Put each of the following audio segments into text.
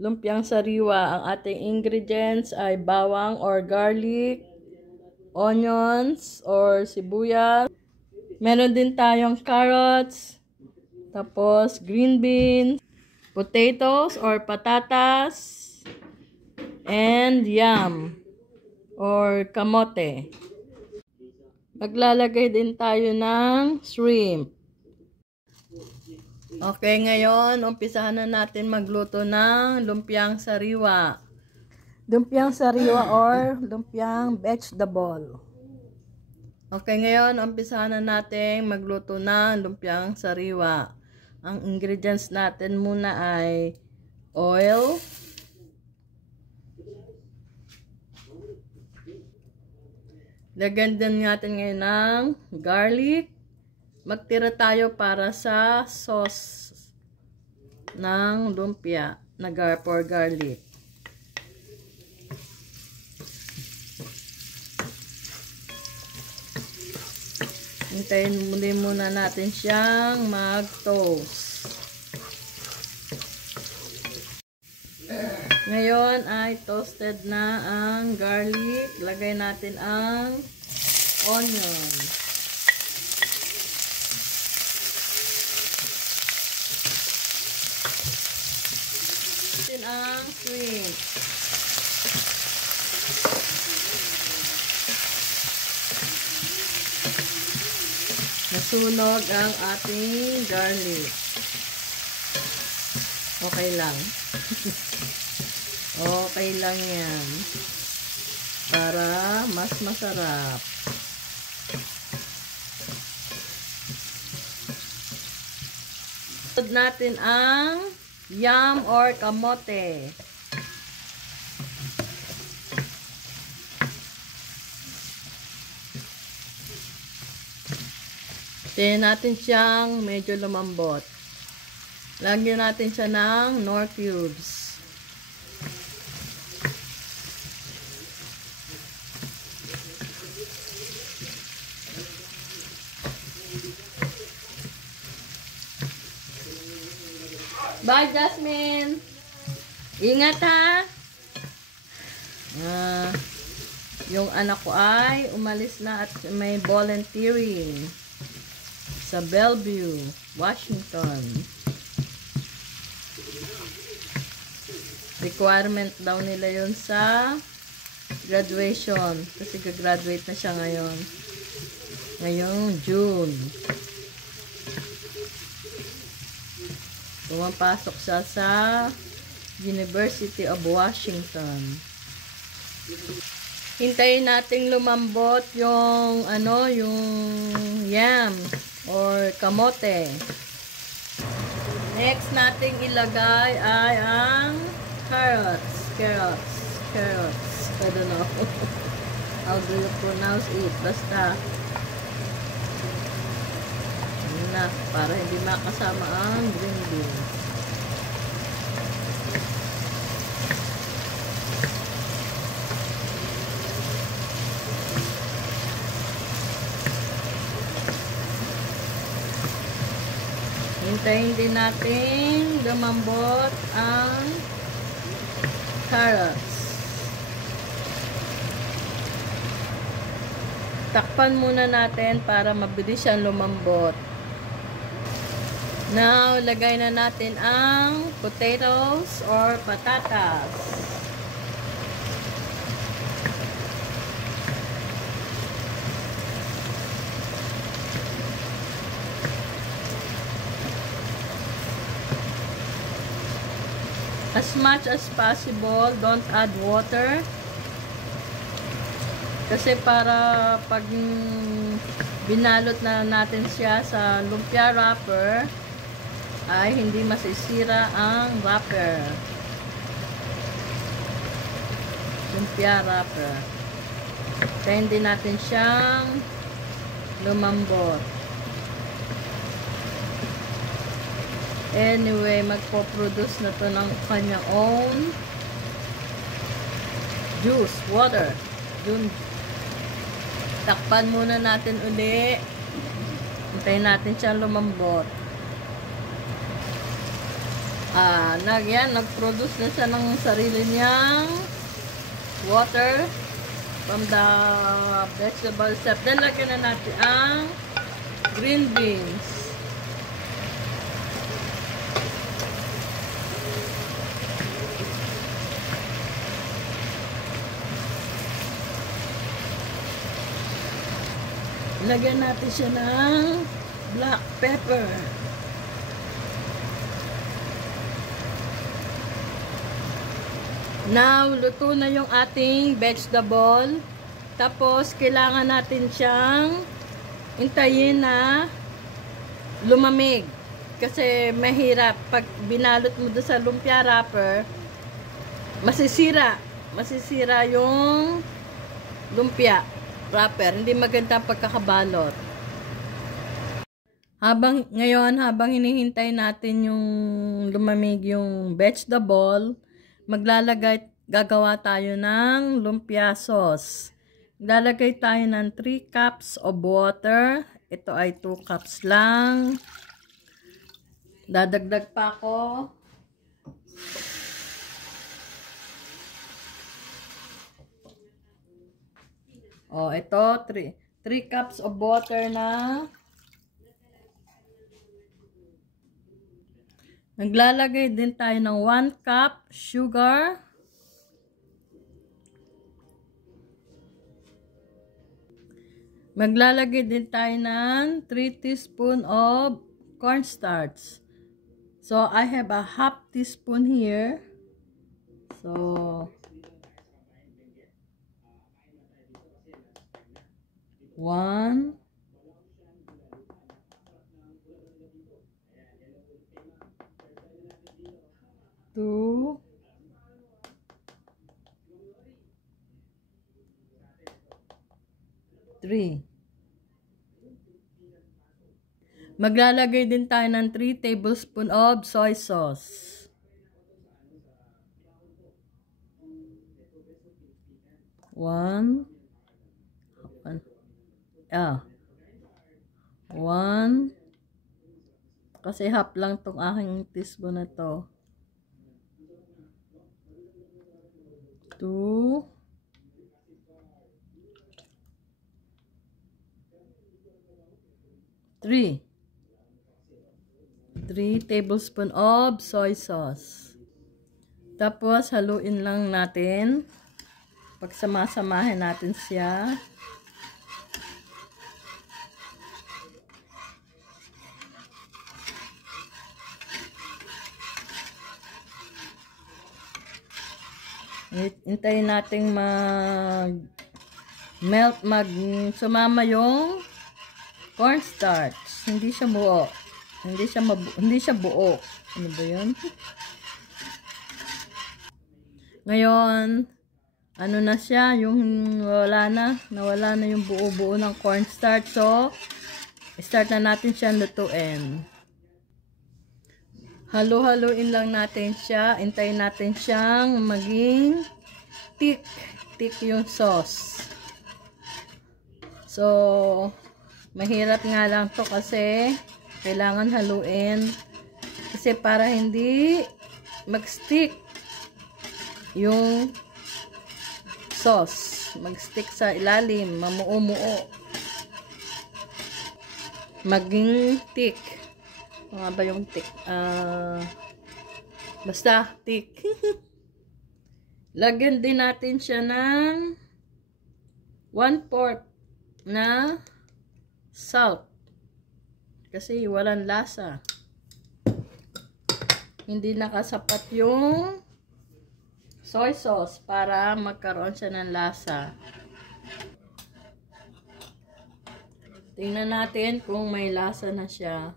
lumpiang sariwa. Ang ating ingredients ay bawang or garlic, onions or sibuyas. Meron din tayong carrots, tapos green beans, potatoes or patatas, and yam or kamote. Maglalagay din tayo ng shrimp. Okay, ngayon, umpisahan na natin magluto ng lumpiang sariwa. Lumpiang sariwa or lumpiang vegetable. Okay, ngayon, umpisahan na natin magluto ng lumpiang sariwa. Ang ingredients natin muna ay oil, lagyan din natin ngayon ng garlic. Magtira tayo para sa sauce ng lumpia na for garlic. Hintayin muna natin siyang mag-toast. Ngayon ay toasted na ang garlic. Lagay natin ang onion. Ang shrimp. Nasunog ang ating garlic. Okay lang. Okay lang yan. Para mas masarap. Sunod natin ang yam or kamote. Tingnan natin siyang medyo lumambot. Lagyan natin siya ng nor cubes. Bye, Jasmine. Ingat ha. Yung anak ko ay umalis na at may volunteering sa Bellevue, Washington. Requirement daw nila yun sa graduation. Kasi gagraduate na siya ngayon. Ngayong June. Pumapasok siya sa University of Washington. Hintayin nating lumambot yung yung yam or kamote. Next nating ilagay ay ang carrots. I don't know. How do you pronounce it? Basta na, para hindi makasama ang green beans. Hintayin din natin lumambot ang carrots. Takpan muna natin para mabilis siyang lumambot. Now, lagay na natin ang potatoes or patatas. As much as possible, don't add water. Kasi para pag binalot na natin siya sa lumpia wrapper, ay hindi masisira ang wrapper. Lumpia wrapper. Kaya hindi natin siyang lumambot. Anyway, magpo-produce na to ng kanyang own juice, water. Dun. Takpan muna natin uli. Hintayin natin siyang lumambot. Nag-produce na siya ng sarili niyang water from the vegetable set. Then, lagyan na natin ang green beans. Lagyan natin siya ng black pepper. Now, luto na yung ating vegetable. Tapos, kailangan natin siyang hintayin na lumamig. Kasi mahirap. Pag binalot mo doon sa lumpia wrapper, masisira. Masisira yung lumpia wrapper. Hindi maganda pagkakabalot. Habang hinihintay natin yung lumamig yung vegetable, gagawa tayo ng lumpia sauce. Maglalagay tayo ng 3 cups of water. Ito ay 2 cups lang. Dadagdag pa ako. Ito 3 cups of water na. Naglalagay din tayo ng 1 cup sugar. Maglalagay din tayo ng 3 teaspoon of cornstarch. So, I have a half teaspoon here. So, 1, 2, 3. Maglalagay din tayo ng 3 tablespoon of soy sauce. 1, 1, kasi half lang tong aking teaspoon na to. 2, 3 tablespoon of soy sauce. Tapos, haluin lang natin. Pagsama-samahin natin siya. Hintayin natin sumama yung cornstarch. Hindi siya buo. Hindi siya buo. Ano ba 'yun? Ngayon, ano na siya, yung nawala na yung buo-buo ng cornstarch. So, start na natin siyang lutuin. Halo-haloin lang natin siya. Hintayin natin siyang maging thick yung sauce. So, mahirap nga lang to kasi kailangan haluin. Kasi para hindi mag-stick yung sauce. Mag-stick sa ilalim. Mamuo-muo. Maging thick. Mga ba yung thick? Basta thick. Lagyan din natin siya ng 1/4 na salt. Kasi walang lasa. Hindi nakasapat yung soy sauce para magkaroon siya ng lasa. Tingnan natin kung may lasa na siya.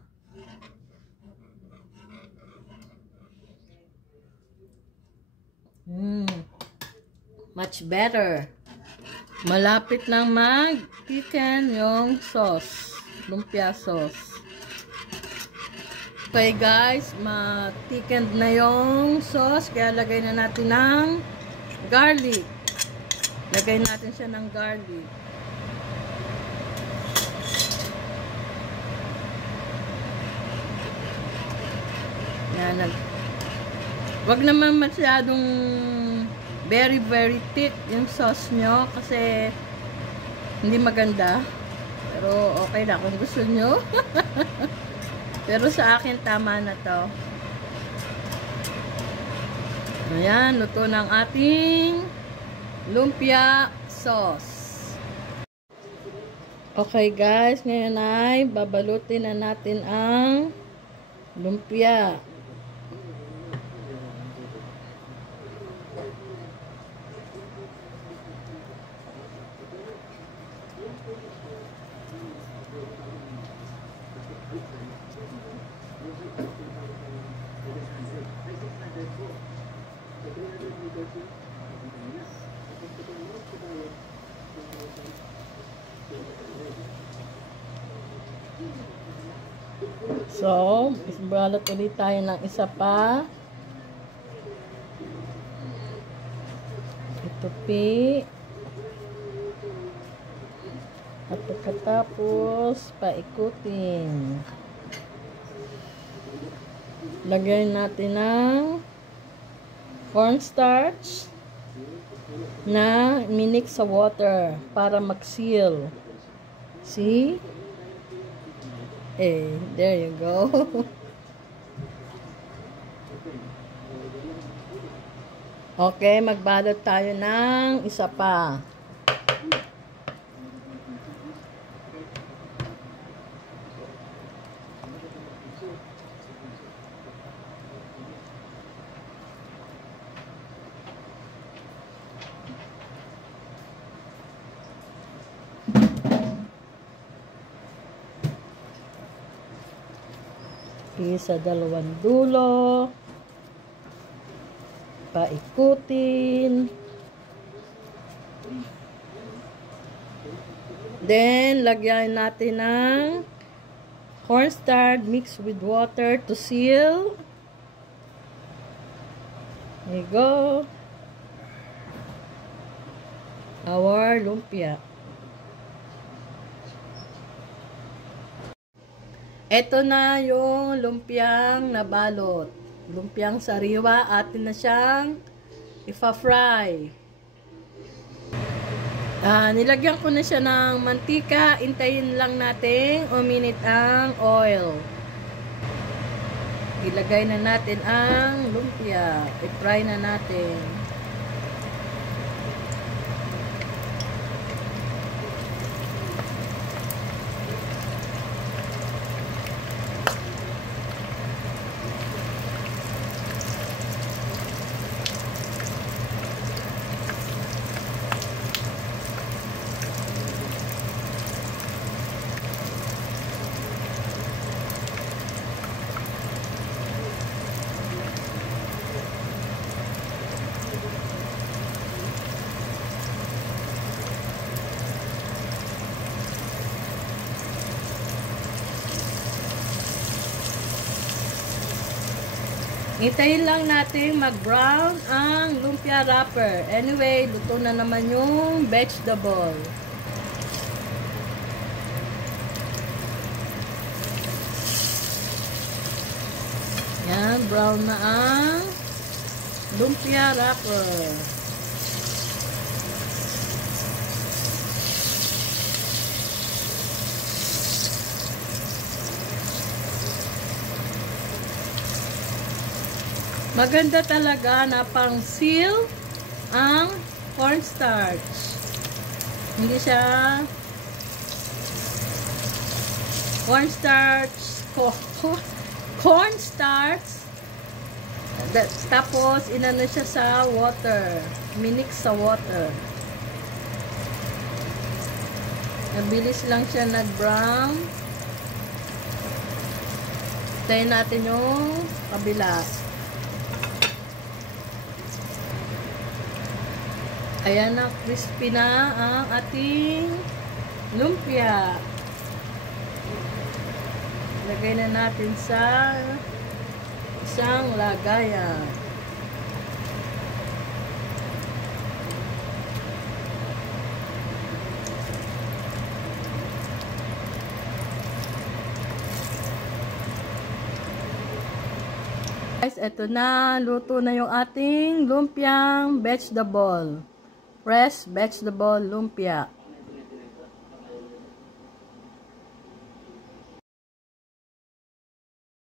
Much better. Malapit lang mag-thicken yung sauce. Lumpia sauce. Okay guys, ma-thickened na yung sauce. Kaya lagay na natin ng garlic. Lagay natin siya ng garlic. Yan. Wag naman masyadong very thick yung sauce nyo kasi hindi maganda. Pero okay na kung gusto nyo. Pero sa akin tama na to. Ayan, luto ng ating lumpia sauce. Okay guys, ngayon ay babalutin na natin ang lumpia. So, isbalot ulit tayo ng isa pa. Itupi. At pagkatapos, paikutin. Lagyan natin ng cornstarch na minix sa water para mag-seal. See? Eh, there you go. Okay, magbalot tayo ng isa pa. Sa dalawang dulo, paikutin, then lagyan natin ng cornstarch mixed with water to seal. There you go, our lumpia. Ito na yung lumpiang nabalot. Lumpiang sariwa, atin na siyang ipa-fry. Nilagyan ko na siya ng mantika. Intayin lang natin uminit ang oil. Ilagay na natin ang lumpia. I-fry na natin. Hintayin lang natin mag-brown ang lumpia wrapper. Anyway, luto na naman yung vegetable. Yan, brown na ang lumpia wrapper. Maganda talaga na pang seal ang cornstarch. Hindi siya cornstarch. Tapos inano siya sa water, minix sa water. Nabilis lang siya nag-brown. Tayo natin yung kabila. Ayan na, crispy na ang ating lumpia. Lagay na natin sa isang lagayan. Guys, eto na. Luto na yung ating lumpiang vegetable. Fresh vegetable lumpia.